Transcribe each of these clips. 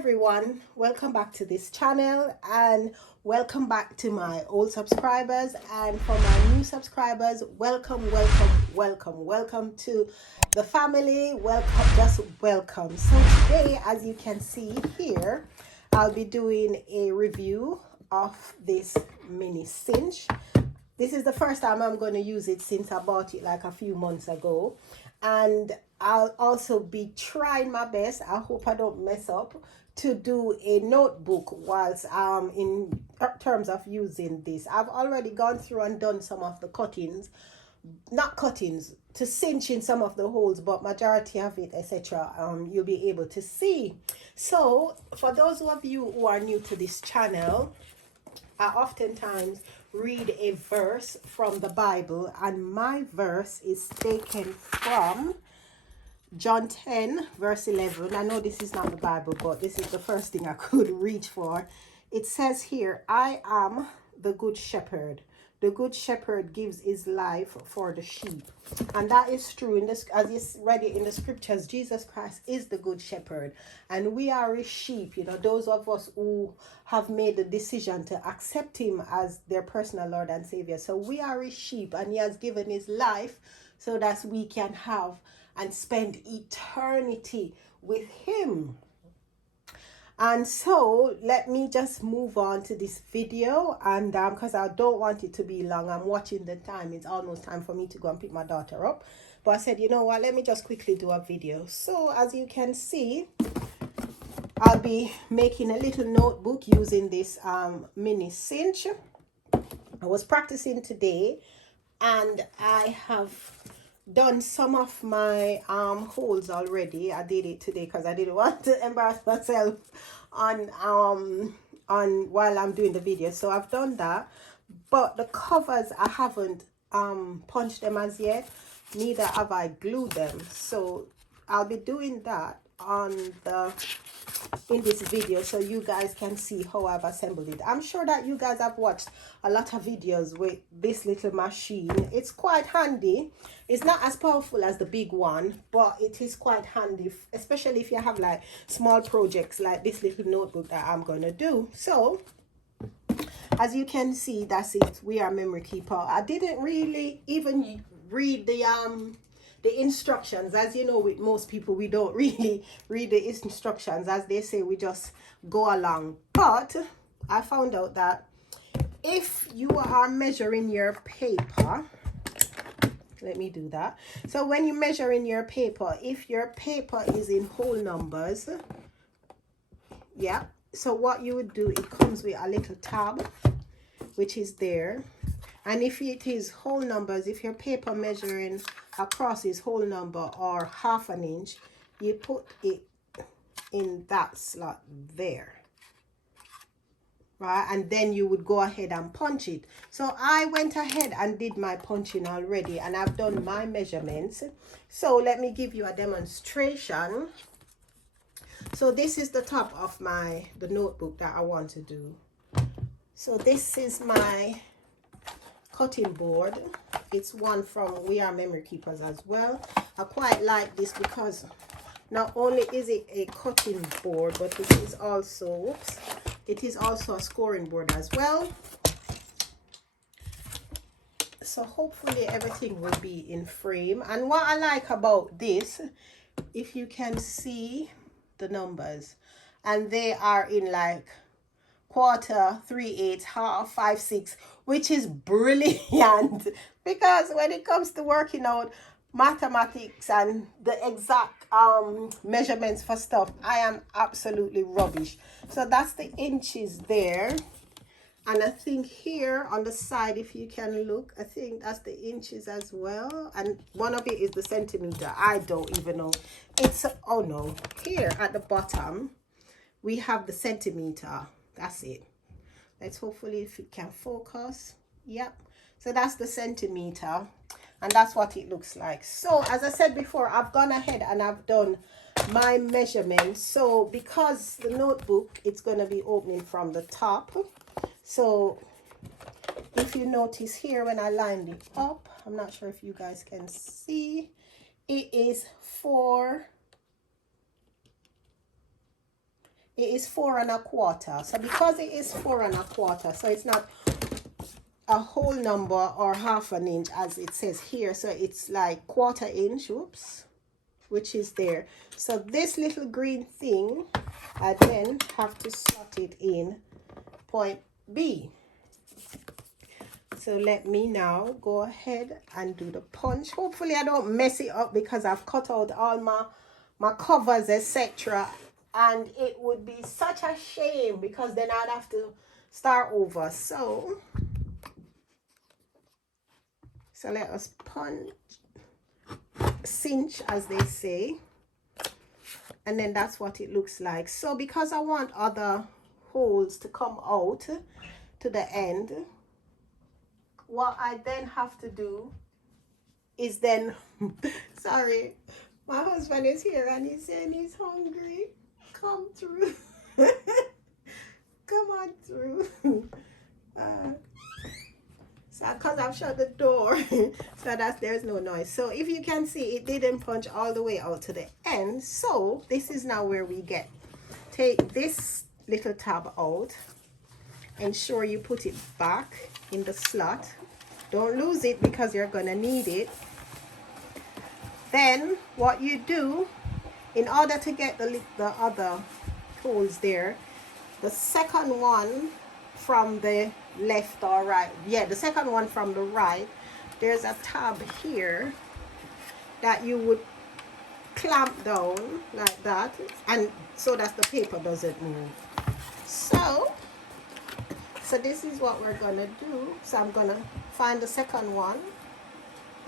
everyone, welcome back to this channel and welcome back to my old subscribers, and for my new subscribers, welcome to the family. Just welcome. So today, as you can see here, I'll be doing a review of this mini cinch. This is the first time I'm going to use it since I bought it like a few months ago, and I'll also be trying my best, I hope I don't mess up, to do a notebook whilst in terms of using this. I've already gone through and done some of the to cinch in some of the holes, but majority of it, etc., you'll be able to see. So for those of you who are new to this channel, I oftentimes read a verse from the Bible, and my verse is taken from John 10 verse 11. I know this is not the Bible, but this is the first thing I could reach for. It says here, I am the good shepherd. The good shepherd gives his life for the sheep. And that is true. In this, as you read it in the scriptures, Jesus Christ is the good shepherd, and we are his sheep. You know, those of us who have made the decision to accept him as their personal Lord and Savior. So we are his sheep, and he has given his life so that we can have and spend eternity with him. And so let me just move on to this video, and because I don't want it to be long, I'm watching the time. It's almost time for me to go and pick my daughter up, but I said, you know what, let me just quickly do a video. So as you can see, I'll be making a little notebook using this mini cinch. I was practicing today, and I have done some of my holes already. I did it today because I didn't want to embarrass myself on while I'm doing the video. So I've done that, but the covers I haven't punched them as yet, neither have I glued them. So I'll be doing that in this video so you guys can see how I've assembled it. I'm sure that you guys have watched a lot of videos with this little machine. It's quite handy. It's not as powerful as the big one, but it is quite handy, especially if you have like small projects like this little notebook that I'm gonna do. So as you can see, that's it. We are memory keeper. I didn't really even read the instructions. As you know, with most people, we don't really read the instructions. As they say, we just go along. But I found out that if you are measuring your paper, let me do that. So when you measure in your paper, if your paper is in whole numbers, yeah, so what you would do, it comes with a little tab which is there. And if it is whole numbers, if your paper measuring across is whole number or half an inch, you put it in that slot there, right? And then you would go ahead and punch it. So I went ahead and did my punching already, and I've done my measurements. So let me give you a demonstration. So this is the top of the notebook that I want to do. So this is my cutting board. It's one from We Are Memory Keepers as well. I quite like this because not only is it a cutting board, but it is also a scoring board as well. So hopefully everything will be in frame. And what I like about this, if you can see the numbers, and they are in like quarter, 3/8, half, 5/6, which is brilliant because when it comes to working out mathematics and the exact measurements for stuff, I am absolutely rubbish. So that's the inches there, and I think here on the side, if you can look, I think that's the inches as well, and one of it is the centimeter. I don't even know. It's oh no, here at the bottom we have the centimeter. That's it. Let's hopefully if it can focus. Yep. So that's the centimeter, and that's what it looks like. So as I said before, I've gone ahead and I've done my measurements. So because the notebook, it's going to be opening from the top. So if you notice here, when I lined it up, I'm not sure if you guys can see, it is 4 it is 4 1/4. So because it is 4 1/4, so it's not a whole number or half an inch as it says here. So it's like 1/4 inch, oops, which is there. So this little green thing, I then have to slot it in point B. So let me now go ahead and do the punch. Hopefully I don't mess it up because I've cut out all my covers, etc. And it would be such a shame because then I'd have to start over. So let us punch, cinch as they say. And then that's what it looks like. So because I want other holes to come out to the end, what I then have to do is then, sorry, my husband is here and he's saying he's hungry. Come through. Come on through. So because I've shut the door, so that there's no noise. So if you can see, it didn't punch all the way out to the end. So this is now where we take this little tab out. Ensure you put it back in the slot. Don't lose it because you're gonna need it. Then what you do, in order to get the other holes there, the second one from the left or right, yeah, the second one from the right, there's a tab here that you would clamp down like that, and so that the paper doesn't move. So this is what we're gonna do. So I'm gonna find the second one,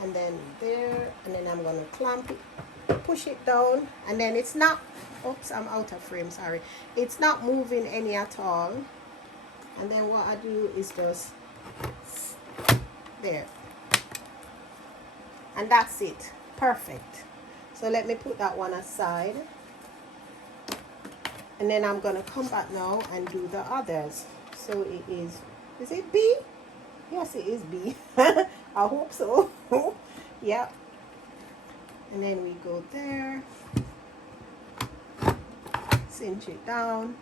and then there, and then I'm gonna clamp it, push it down, and then it's not, oops, I'm out of frame, sorry, it's not moving any at all. And then what I do is just there, and that's it. Perfect. So let me put that one aside, and then I'm gonna come back now and do the others. So it is it B? Yes, it is B. I hope so. Yep. And then we go there, cinch it down,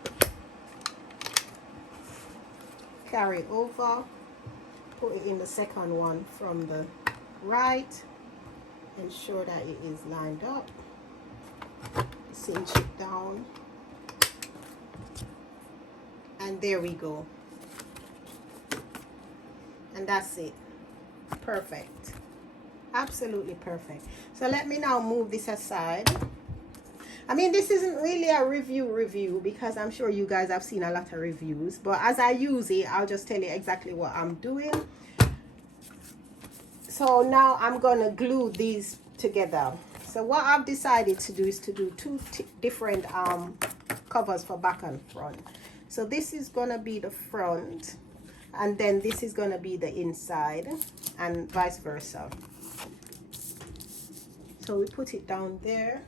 carry over, put it in the second one from the right, ensure that it is lined up, cinch it down, and there we go. And that's it. Perfect. Absolutely perfect. So let me now move this aside. I mean, this isn't really a review because I'm sure you guys have seen a lot of reviews, but as I use it, I'll just tell you exactly what I'm doing. So now I'm gonna glue these together. So what I've decided to do is to do two different covers for back and front. So this is gonna be the front, and then this is gonna be the inside, and vice versa. So we put it down there.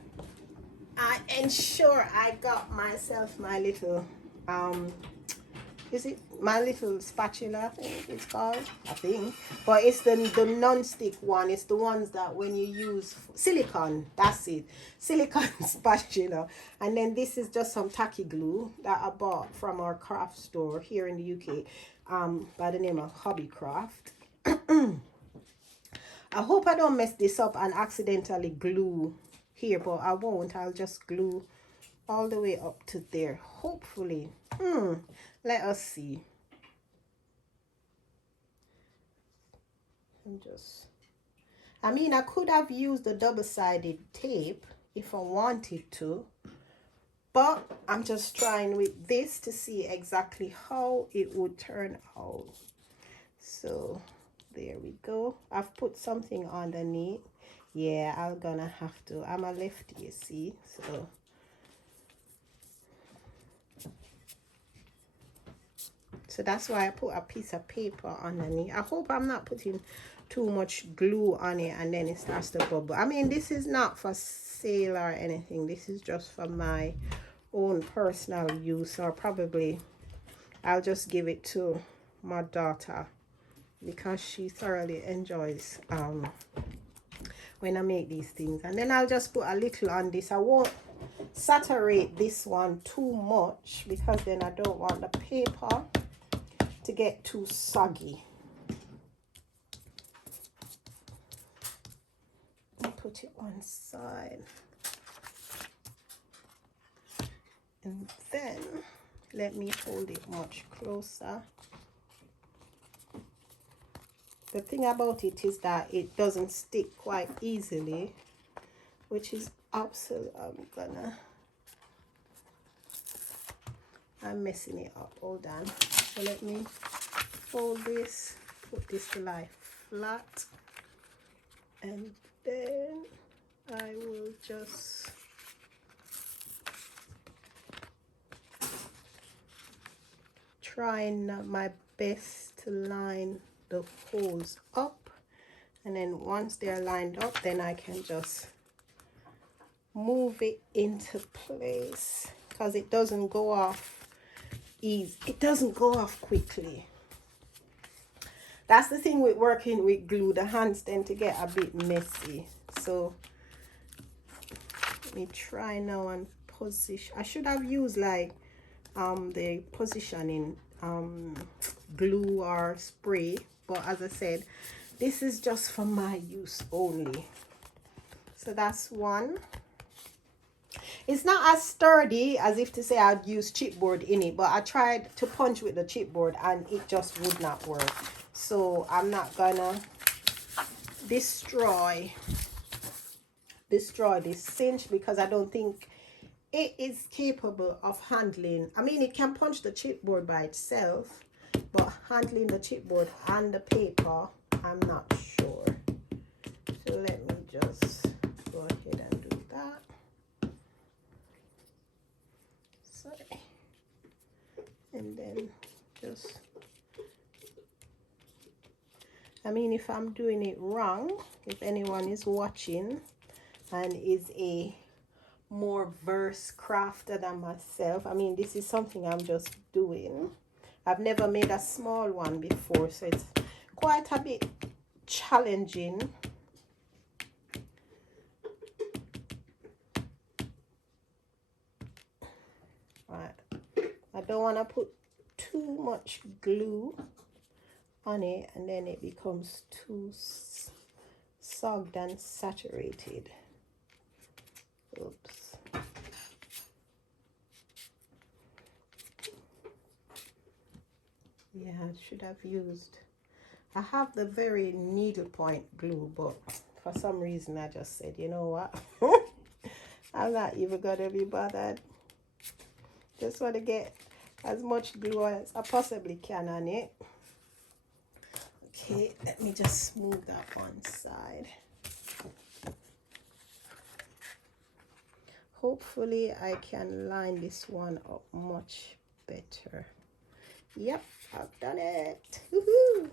I ensure I got myself my little is it my little spatula, I think it's called, I think, but it's the non-stick one. It's the ones that when you use silicone, that's it, silicone spatula. And then this is just some tacky glue that I bought from our craft store here in the UK, by the name of Hobbycraft. I hope I don't mess this up and accidentally glue here, but I won't. I'll just glue all the way up to there, hopefully. Let us see. I mean, I could have used the double-sided tape if I wanted to, but I'm just trying with this to see exactly how it would turn out. So there we go. I've put something underneath. Yeah, I'm gonna have to. I'm a lefty, you see, so that's why I put a piece of paper underneath. I hope I'm not putting too much glue on it and then it starts to bubble. I mean, this is not for sale or anything. This is just for my own personal use, or probably I'll just give it to my daughter because she thoroughly enjoys when I make these things. And then I'll just put a little on this. I won't saturate this one too much, because then I don't want the paper to get too soggy. Put it one side, and then let me hold it much closer. The thing about it is that it doesn't stick quite easily, which is absolutely, I'm messing it up. Hold on. So let me fold this, put this to lie flat, and then I will just trying my best to line the holes up, and then once they're lined up, then I can just move it into place, because it doesn't go off easy. It doesn't go off quickly. That's the thing with working with glue. The hands tend to get a bit messy. So let me try now and position. I should have used like the positioning glue or spray, but as I said, this is just for my use only. So that's one. It's not as sturdy as if to say I'd use chipboard in it, but I tried to punch with the chipboard and it just would not work. So I'm not gonna destroy this cinch, because I don't think it is capable of handling. I mean, it can punch the chipboard by itself, but handling the chipboard and the paper, I'm not sure. So let me just go ahead and do that. Sorry. And then just, I mean, if I'm doing it wrong, if anyone is watching and is a more versed crafter than myself, I mean, this is something I'm just doing. I've never made a small one before, so it's quite a bit challenging. Right, I don't want to put too much glue on it and then it becomes too sogged and saturated. Oops. Yeah, I should have used, I have the very needle point glue, but for some reason I just said, you know what, I'm not even gonna be bothered. Just want to get as much glue as I possibly can on it. Okay, let me just smooth that one side. Hopefully I can line this one up much better. Yep, I've done it. Woohoo!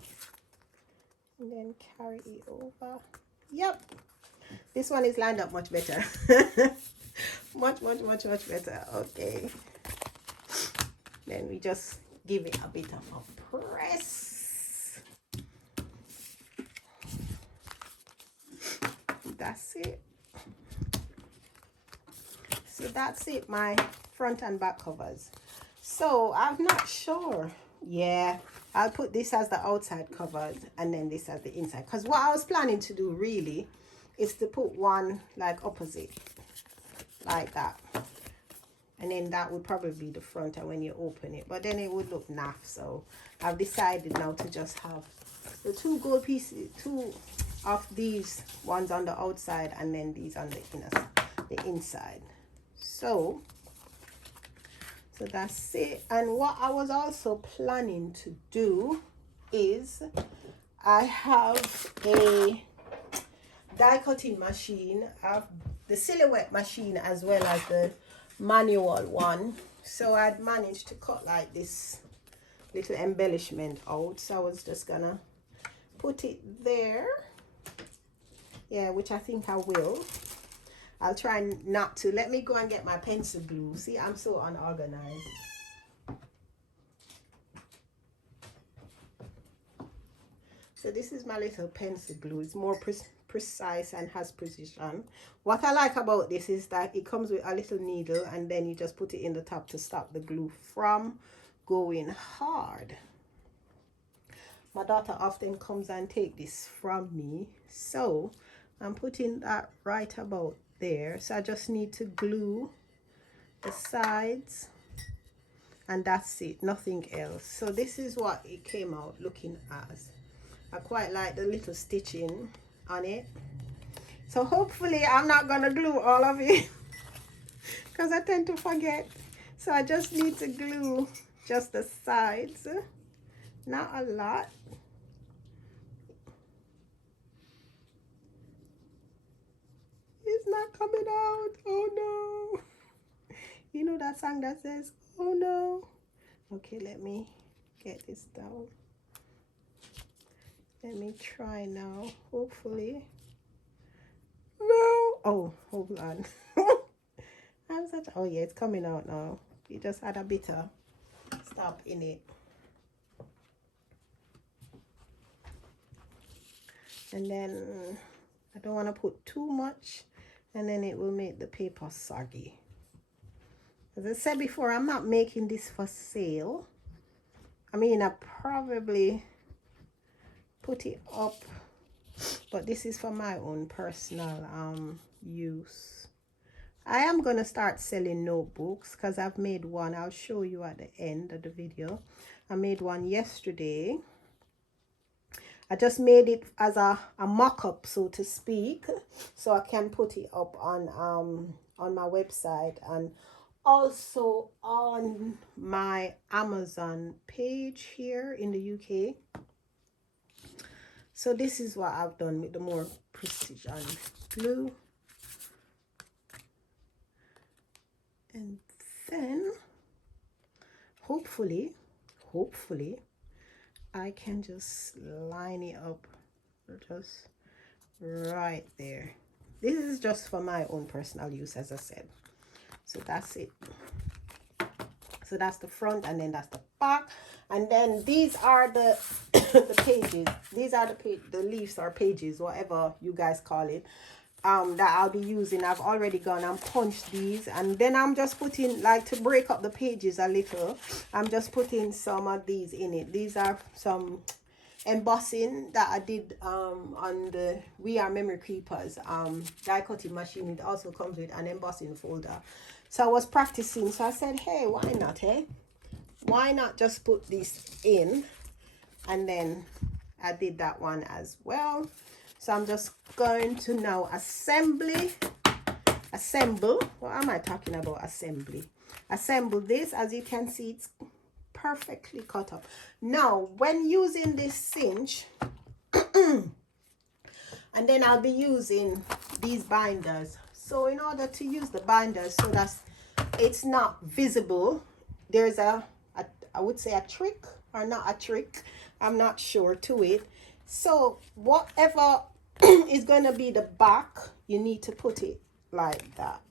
And then carry it over. Yep, this one is lined up much better. much better. Okay, then we just give it a bit of a press. That's it. So that's it, my front and back covers. So I'm not sure. Yeah, I'll put this as the outside covers and then this as the inside, because what I was planning to do really is to put one like opposite like that, and then that would probably be the front, and when you open it, but then it would look naff. So I've decided now to just have the two gold pieces, two of these ones on the outside and then these on the inside. So that's it. And what I was also planning to do is I have a die cutting machine. I have the silhouette machine as well as the manual one. So I'd managed to cut like this little embellishment out. So I was just gonna put it there. Yeah, which I think I will. I'll try not to. Let me go and get my pencil glue. See, I'm so unorganized. So this is my little pencil glue. It's more precise and has precision. What I like about this is that it comes with a little needle, and then you just put it in the top to stop the glue from going hard. My daughter often comes and take this from me, so I'm putting that right about there. So I just need to glue the sides, and that's it, nothing else. So this is what it came out looking as. I quite like the little stitching on it. So hopefully I'm not gonna glue all of it because I tend to forget. So I just need to glue just the sides, not a lot. It's not coming out. Oh no. You know that song that says, oh no. Okay, let me get this down. Let me try now. Hopefully. No. Oh, hold on. I'm such. Oh yeah, it's coming out now. You just had a bit of stop in it. And then I don't want to put too much, and then it will make the paper soggy. As I said before, I'm not making this for sale. I mean, I probably put it up, but this is for my own personal use. I am going to start selling notebooks because I've made one. I'll show you at the end of the video. I made one yesterday. I just made it as a mock-up, so to speak, so I can put it up on my website and also on my Amazon page here in the UK. So this is what I've done with the more precision glue. And then hopefully I can just line it up just right there. This is just for my own personal use, as I said. So that's it. So that's the front, and then that's the back, and then these are the the pages. These are the leaves or pages, whatever you guys call it, that I'll be using. I've already gone and punched these, and then I'm just putting, like, to break up the pages a little, I'm just putting some of these in it. These are some embossing that I did on the We Are Memory Keepers die cutting machine. It also comes with an embossing folder. So I was practicing, so I said, hey, why not, eh? Why not just put this in? And then I did that one as well. So I'm just going to now assemble. What am I talking about? Assemble this. As you can see, it's perfectly cut up. Now, when using this cinch, and then I'll be using these binders. So in order to use the binders so that it's not visible, there's I would say a trick, or not a trick, I'm not sure, to it. So whatever is going to be the back, you need to put it like that.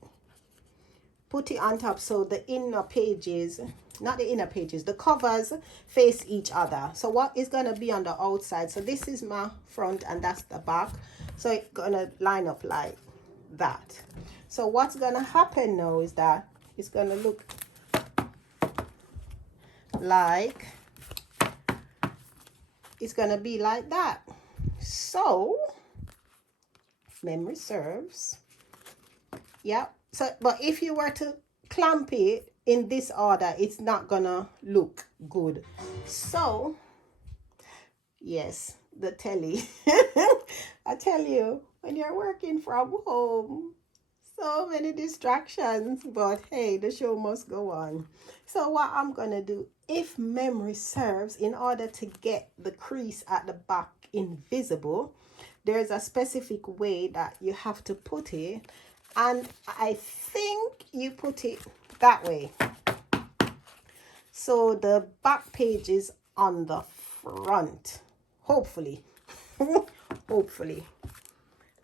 Put it on top so the inner pages, not the inner pages, the covers face each other. So what is going to be on the outside? So this is my front and that's the back. So it's going to line up like that. So what's going to happen now is that it's going to look like, it's going to be like that. So memory serves. Yeah. So, but if you were to clamp it in this order, it's not gonna look good. So yes, the telly. I tell you, when you're working from home, so many distractions, but hey, the show must go on. So what I'm gonna do, if memory serves, in order to get the crease at the back invisible, there's a specific way that you have to put it, and I think you put it that way. So the back page is on the front, hopefully. Hopefully.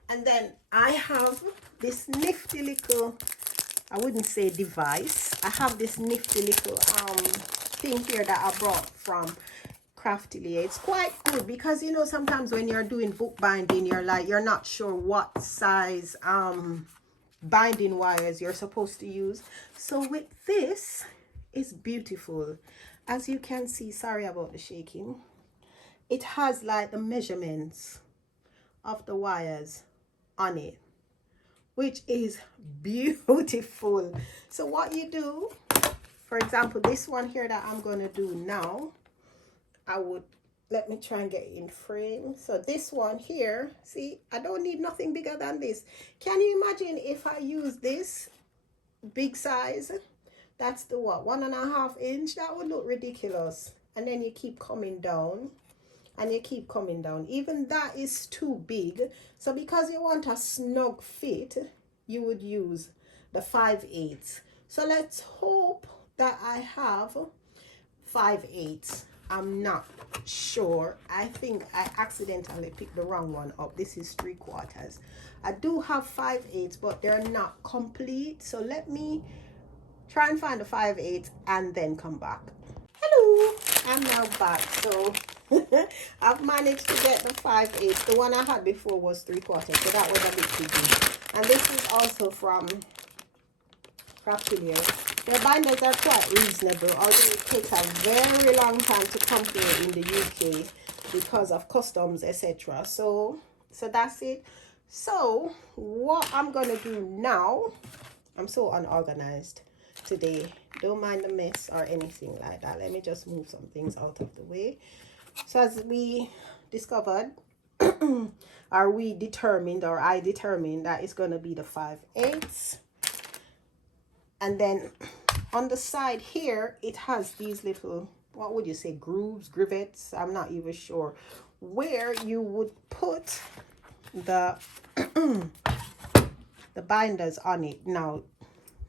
And then I have this nifty little, I wouldn't say device, I have this nifty little thing here that I brought from craftily. It's quite good because, you know, sometimes when you're doing bookbinding, you're not sure what size binding wires you're supposed to use. So with this, it's beautiful. As you can see, sorry about the shaking, it has like the measurements of the wires on it, which is beautiful. So what you do, for example, this one here that I'm going to do now, let me try and get it in frame. So this one here, see, I don't need nothing bigger than this. Can you imagine if I use this big size? That's the what, 1.5 inch? That would look ridiculous. And then you keep coming down and you keep coming down. Even that is too big. So because you want a snug fit, you would use the 5/8. So let's hope that I have 5/8. I'm not sure. I think I accidentally picked the wrong one up. This is 3/4. I do have 5/8, but they're not complete. So let me try and find the 5/8 and then come back. Hello, I'm now back. So I've managed to get the 5/8. The one I had before was 3/4, so that was a bit too big. And this is also from Craftilio. The binders are quite reasonable, although it takes a very long time to come here in the UK because of customs, etc. So that's it. So what I'm gonna do now, I'm so unorganized today. Don't mind the mess or anything like that. Let me just move some things out of the way. So as we discovered, or we determined, or I determined that it's going to be the 5/8. And then on the side here, it has these little, what would you say, grooves, rivets? I'm not even sure, where you would put the the binders on it. Now,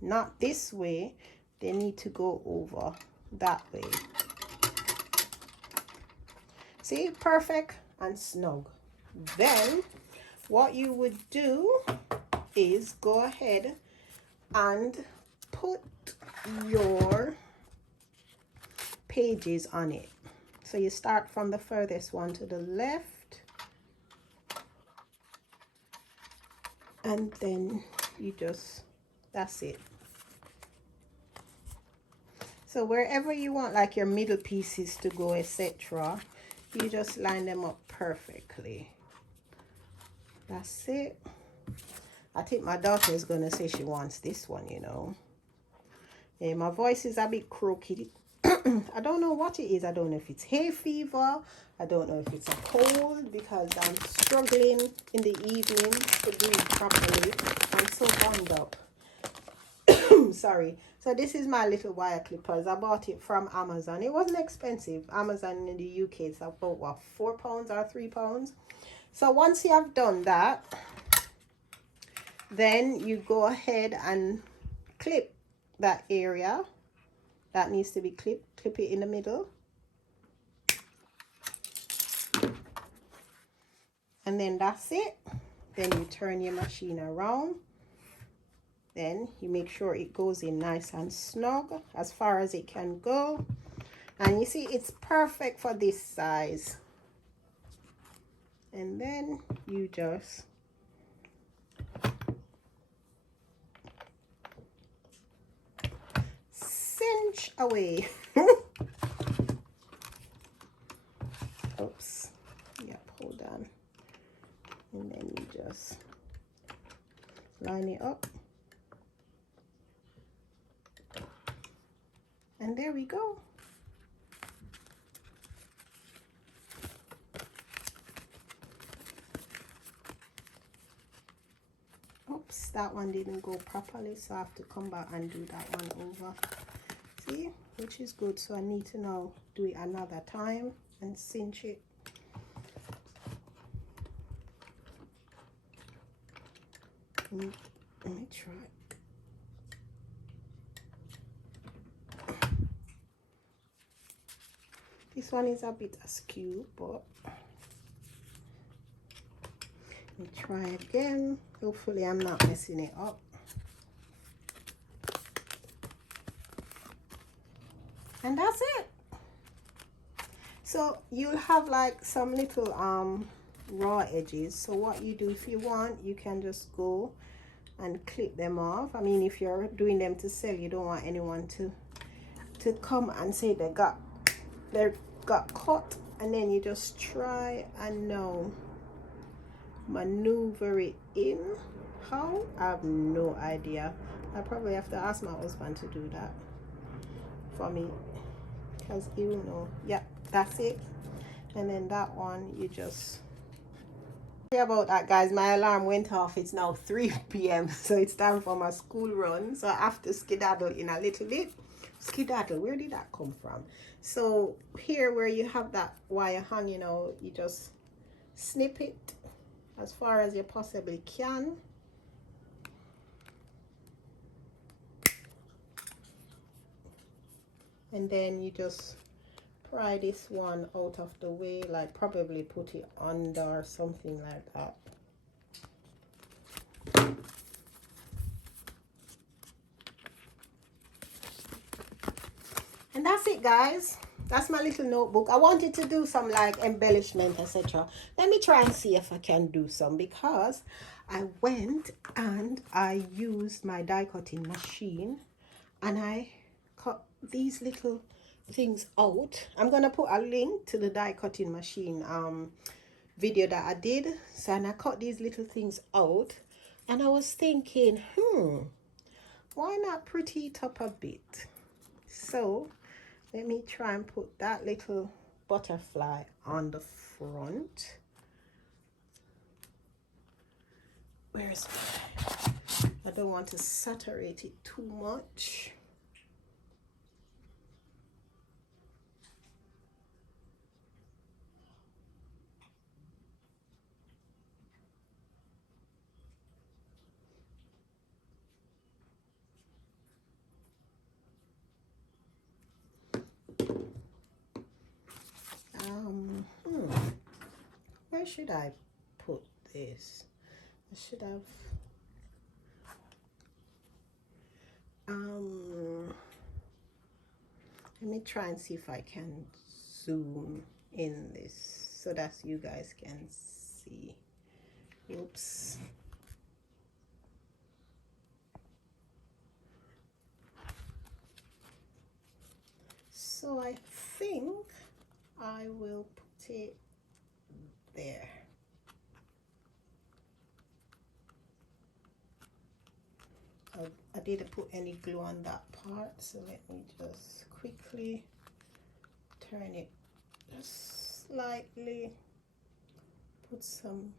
not this way, they need to go over that way. See, perfect and snug. Then what you would do is go ahead and put your pages on it. So you start from the furthest one to the left, and then you just, that's it. So wherever you want like your middle pieces to go, etc., you just line them up perfectly. That's it. I think my daughter is gonna say she wants this one, you know. Yeah, my voice is a bit croaky. I don't know what it is. I don't know if it's hay fever. I don't know if it's a cold, because I'm struggling in the evening to breathe properly. I'm so bummed up. Sorry. So this is my little wire clippers. I bought it from Amazon. It wasn't expensive. Amazon in the UK, it's about what, £4 or £3. So once you have done that, then you go ahead and clip that area that needs to be clipped. Clip it in the middle, and then that's it. Then you turn your machine around. Then you make sure it goes in nice and snug as far as it can go. And you see, it's perfect for this size. And then you just cinch away. Oops. Yep, hold on. And then you just line it up. And there we go. Oops, that one didn't go properly, so I have to come back and do that one over. See, which is good. So I need to now do it another time and cinch it. Let me try. This one is a bit askew, but let me try again. Hopefully I'm not messing it up. And that's it. So you'll have like some little raw edges. So what you do, if you want, you can just go and clip them off. I mean, if you're doing them to sell, you don't want anyone to come and say they got cut, and then you just try and now maneuver it in. How? I have no idea. I probably have to ask my husband to do that for me, because he will know. Yeah, that's it. And then that one, you just... Sorry about that, guys. My alarm went off. It's now 3 p.m. so it's time for my school run, so I have to skedaddle in a little bit. Skedaddle, where did that come from? So here where you have that wire hang, you know, you just snip it as far as you possibly can. And then you just pry this one out of the way, like probably put it under or something like that. And that's it, guys. That's my little notebook. I wanted to do some like embellishment, etc. Let me try and see if I can do some, because I went and I used my die cutting machine and I cut these little things out. I'm gonna put a link to the die cutting machine video that I did. So, and I cut these little things out, and I was thinking, why not pretty it up a bit? So let me try and put that little butterfly on the front. Where's my... I don't want to saturate it too much. Where should I put this? I should have let me try and see if I can zoom in this so that you guys can see. Oops. So I think I will put it there. I didn't put any glue on that part, so let me just quickly turn it just slightly, put some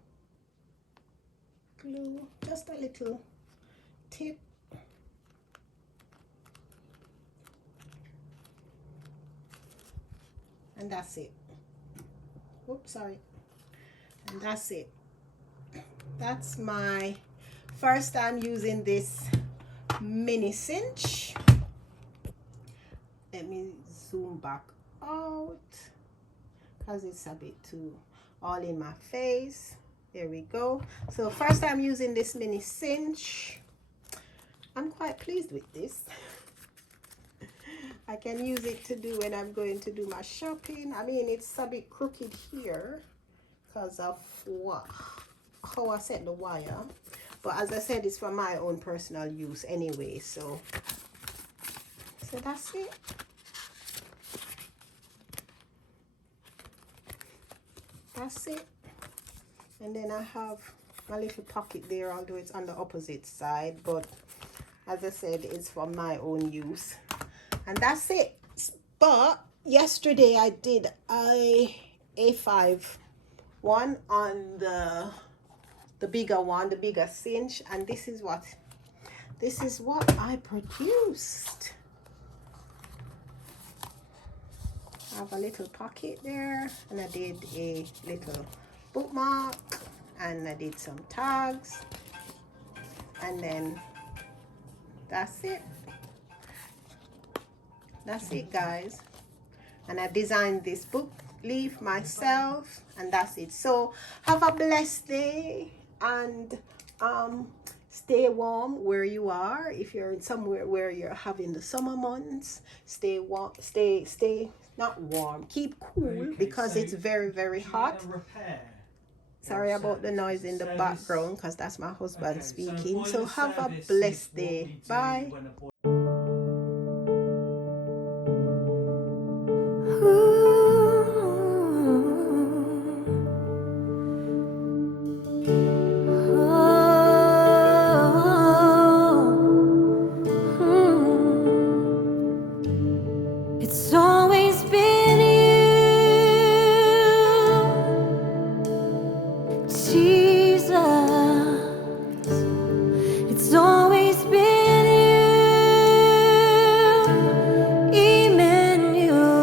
glue, just a little tip. And that's it. Oops, sorry. And that's it. That's my first time using this mini cinch. Let me zoom back out because it's a bit too all in my face. There we go. So first time using this mini cinch. I'm quite pleased with this. I can use it to do when I'm going to do my shopping. I mean, it's a bit crooked here because of how I set the wire. But as I said, it's for my own personal use anyway. So that's it. That's it. And then I have my little pocket there, although it's on the opposite side. But as I said, it's for my own use. And that's it. But yesterday I did a A5 one on the bigger one, the bigger cinch, and this is what I produced. I have a little pocket there, and I did a little bookmark, and I did some tags, and then that's it. That's it, guys. And I designed this book leaf myself, and that's it. So have a blessed day, and Stay warm where you are. If you're in somewhere where you're having the summer months, stay warm. Stay not warm. Keep cool because it's very hot. Sorry about the noise in the background because that's my husband speaking. So have a blessed day. Bye. It's always been you, Jesus. It's always been you, Emmanuel.